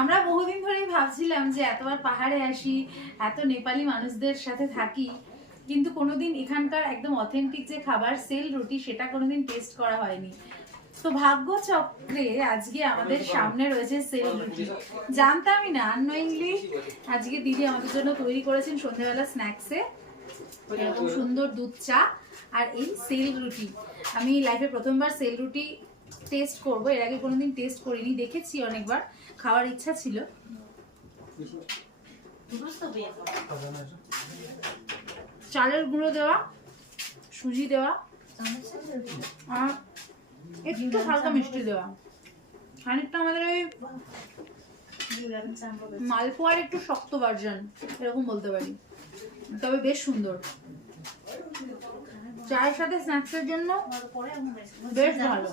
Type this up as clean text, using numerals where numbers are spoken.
আমরা বহুদিন ধরেই ভাবছিলাম যে এতবার পাহাড়ে আসি, এত নেপালি মানুষদের সাথে থাকি, কিন্তু কোনোদিন এখানকার একদম অথেন্টিক যে খাবার সেল রুটি সেটা কোনোদিন টেস্ট করা হয়নি। তো ভাগ্য চক্রে আজকে আমাদের সামনে রয়েছে সেল রুটি। জানতামই না, আননোয়িংলি আজকে দিদি আমাদের জন্য তৈরি করেছেন সন্ধ্যাবেলা স্ন্যাক্সে এরকম সুন্দর দুধ চা আর এই সেল রুটি। আমি লাইফে প্রথমবার সেল রুটি টেস্ট করবো, এর আগে কোনোদিন টেস্ট করিনি, দেখেছি অনেকবার, খাওয়ার ইচ্ছা ছিল। চালের গুঁড়ো দেওয়া, সুজি দেওয়া আর একটু হালকা মিষ্টি দেওয়া, খানিকটা আমাদের ওই মালপোয়ার একটু শক্ত ভার্জন এরকম বলতে পারি, তবে বেশ সুন্দর। চায়ের সাথে স্ন্যাক্সের জন্য বেশ ভালো।